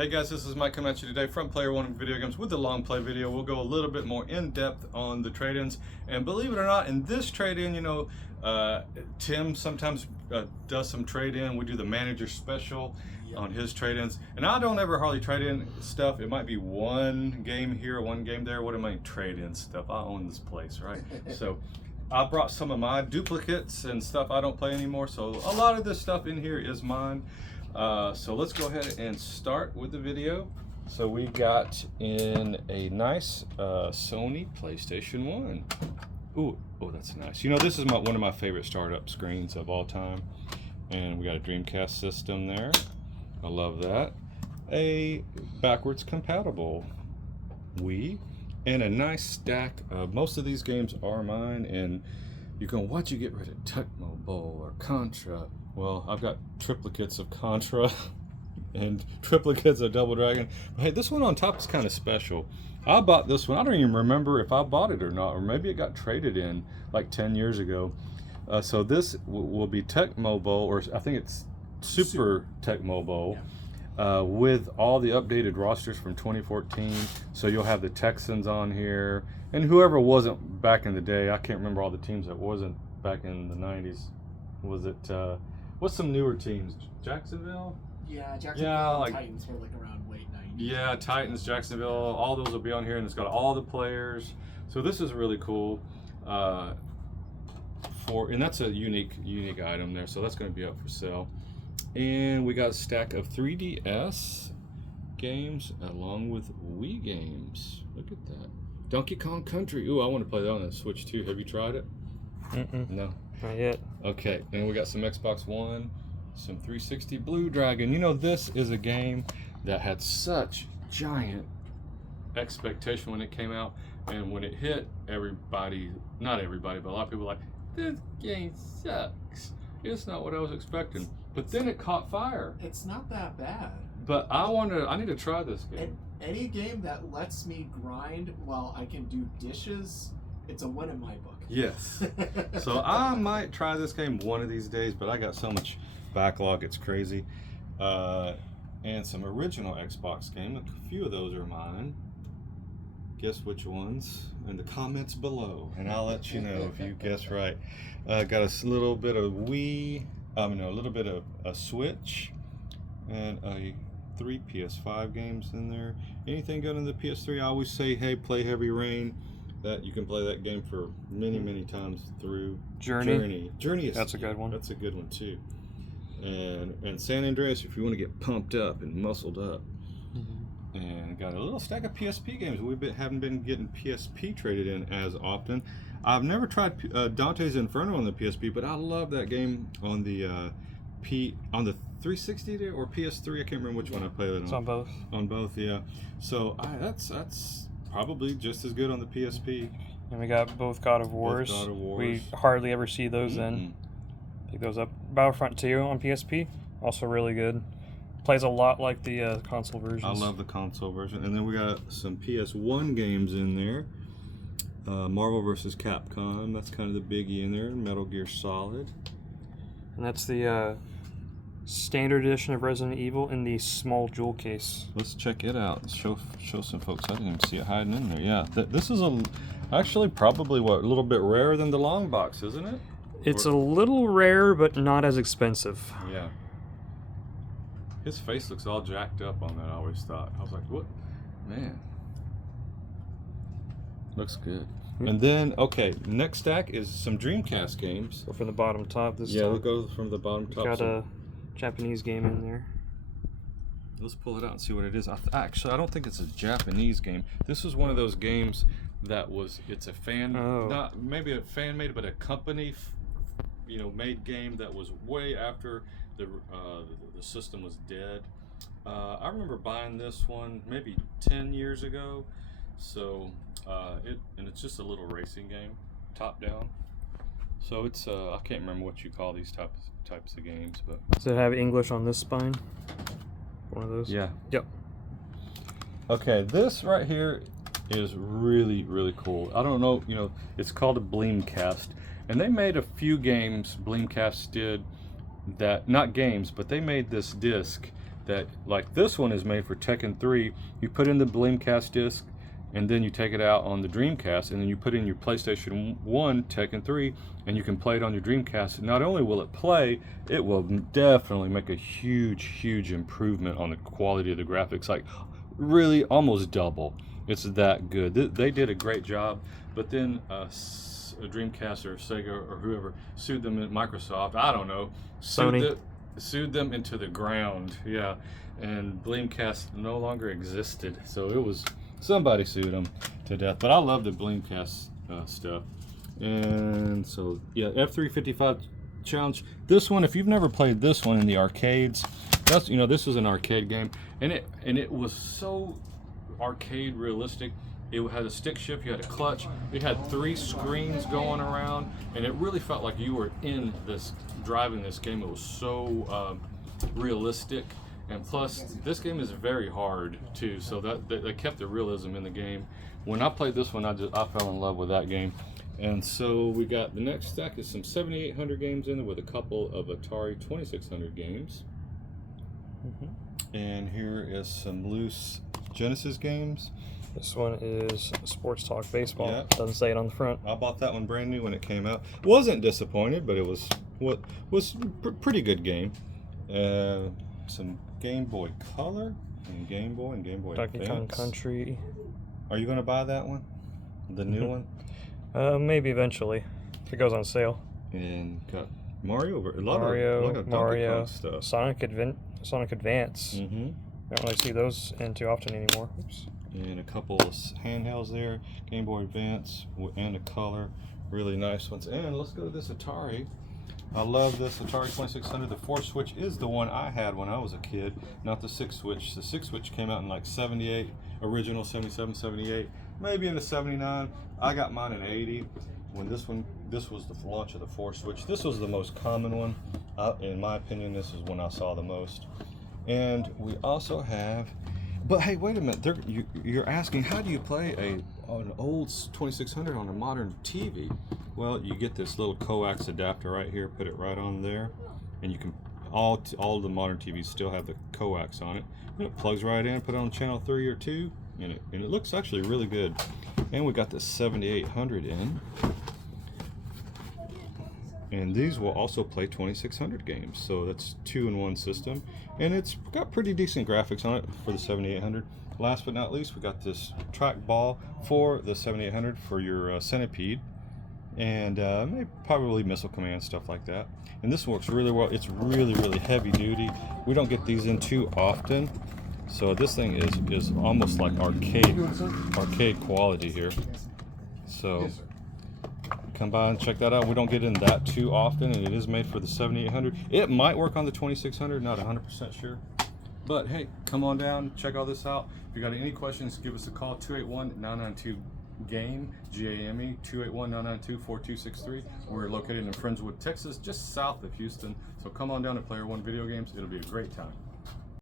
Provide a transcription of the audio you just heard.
Hey guys, this is Mike coming at you today from Player One Video Games with the long play video. We'll go a little bit more in depth on the trade-ins, and believe it or not, in this trade-in, Tim sometimes does some trade-in. We do the manager special on his trade-ins, and I don't ever hardly trade in stuff. It might be one game here, one game there. What am I trade-in stuff? I own this place, right? So I brought some of my duplicates and stuff I don't play anymore. So a lot of this stuff in here is mine. So let's go ahead and start with the video. So we got in a nice Sony PlayStation 1. Ooh, oh, that's nice. You know, this is one of my favorite startup screens of all time. And we got a Dreamcast system there. I love that. A backwards compatible Wii. And a nice stack of, most of these games are mine. And you're going, why'd you get rid of Tecmobowl or Contra? Well, I've got triplicates of Contra and triplicates of Double Dragon. But hey, this one on top is kind of special. I bought this one. I don't even remember if I bought it or not, or maybe it got traded in like 10 years ago. So this will be Tecmobowl, or I think it's Super Tecmobowl, with all the updated rosters from 2014. So you'll have the Texans on here, and whoever wasn't back in the day. I can't remember all the teams that wasn't back in the 90s. Was it... what's some newer teams? Jacksonville? Yeah, Jacksonville and Titans were like around late 90s. Yeah, Titans, Jacksonville, all those will be on here, and it's got all the players. So this is really cool. And that's a unique item there, so that's going to be up for sale. And we got a stack of 3DS games along with Wii games. Look at that. Donkey Kong Country. Ooh, I want to play that on the Switch too. Have you tried it? No. Not yet. Okay, and we got some Xbox One, some 360 Blue Dragon. You know, this is a game that had such giant expectation when it came out, and when it hit, everybody, not everybody, but a lot of people were like, this game sucks. It's not what I was expecting. But then it caught fire. It's not that bad. But I need to try this game. Any game that lets me grind while I can do dishes, it's a win in my book. Yes. So I might try this game one of these days, but I got so much backlog, it's crazy. And some original Xbox game. A few of those are mine. Guess which ones in the comments below, and I'll let you know if you guess right. Got a little bit of Wii, a little bit of a Switch, and 3 PS5 games in there. Anything good in the PS3, I always say, hey, play Heavy Rain. That you can play that game for many times through. Journey is, that's a good one. That's a good one too. And San Andreas, if you want to get pumped up and muscled up. And got a little stack of PSP games. Haven't been getting PSP traded in as often. I've never tried Dante's Inferno on the PSP, but I love that game on the on the 360 or PS3. I can't remember which one I played it on. It's on both. On both, yeah. So that's probably just as good on the PSP. And we got both God of Wars. We hardly ever see those in. Pick those up. Battlefront 2 on PSP, also really good. Plays a lot like the console versions. I love the console version. And then we got some PS1 games in there. Marvel vs. Capcom, that's kind of the biggie in there. Metal Gear Solid. And that's the standard edition of Resident Evil in the small jewel case. Let's check it out. Show some folks. I didn't even see it hiding in there. Yeah, this is actually probably a little bit rarer than the long box, isn't it? It's a little rare, but not as expensive. Yeah. His face looks all jacked up on that. I always thought. I was like, what, man? Looks good. And then, okay, next stack is some Dreamcast games. Go from the bottom top this time. Yeah, we'll go from the bottom top. Got a Japanese game in there. Let's pull it out and see what it is. Actually, I don't think it's a Japanese game. This is one of those games that it's a fan, not maybe a fan made, but a company, made game that was way after the system was dead. I remember buying this one maybe 10 years ago. So it's just a little racing game, top down. So it's I can't remember what you call these types of games, but does it have English on this spine? One of those? Yeah. Yep. Okay, this right here is really cool. I don't know, it's called a Bleamcast, and they made a few games. Bleamcast did that, not games, but they made this disc that, like this one is made for Tekken 3. You put in the Bleamcast disc, and then you take it out on the Dreamcast, and then you put in your PlayStation 1 Tekken 3, and you can play it on your Dreamcast. Not only will it play, it will definitely make a huge improvement on the quality of the graphics, like really almost double. It's that good. They did a great job, but then a Dreamcast or Sega or whoever sued them at Microsoft, I don't know, sued them into the ground, yeah, and Bleamcast no longer existed, so it was, somebody sued them to death. But I love the Bleamcast stuff. And so yeah, F355 challenge. This one, if you've never played this one in the arcades, that's, you know, this was an arcade game, and it was so arcade realistic. It had a stick shift, you had a clutch, it had 3 screens going around, and it really felt like you were in this, driving this game. It was so realistic, and plus this game is very hard too, so that they kept the realism in the game. When I played this one, I fell in love with that game. And so we got the next stack is some 7800 games in there with a couple of Atari 2600 games. And here is some loose Genesis games. This one is Sports Talk Baseball. Yeah. Doesn't say it on the front. I bought that one brand new when it came out. Wasn't disappointed, but it was pretty good game. Some Game Boy Color and Game Boy Donkey Kong Advance. Country. Are you going to buy that one? The new one? Maybe eventually, if it goes on sale. And got Mario, a lot of Donkey Kong stuff. Sonic Advance. Mm-hmm. I don't really see those in too often anymore. Oops. And a couple of handhelds there, Game Boy Advance and a color, really nice ones. And let's go to this Atari. I love this Atari 2600. The 4-switch is the one I had when I was a kid, not the 6-switch. The 6-switch came out in like 78, original 77, 78, maybe in the 79. I got mine in 80. When this was the launch of the 4-switch. This was the most common one. In my opinion, this is when I saw the most. And we also have, but hey, wait a minute. You're asking, how do you play an old 2600 on a modern TV? Well, you get this little coax adapter right here, put it right on there, and you can, all the modern TVs still have the coax on it. And it plugs right in, put it on channel 3 or 2, and it looks actually really good. And we got the 7800 in. And these will also play 2600 games, so that's 2-in-1 system, and it's got pretty decent graphics on it for the 7800. Last but not least, we got this trackball for the 7800 for your Centipede, and probably missile command, stuff like that. And this works really well. It's really heavy duty. We don't get these in too often, so this thing is almost like arcade quality here. So come by and check that out. We don't get in that too often, and it is made for the 7800. It might work on the 2600, not 100% sure. But hey, come on down, check all this out. If you got any questions, give us a call, 281-992-GAME, G-A-M-E, 281-992-4263. We're located in Friendswood, Texas, just south of Houston. So come on down to Player One Video Games. It'll be a great time.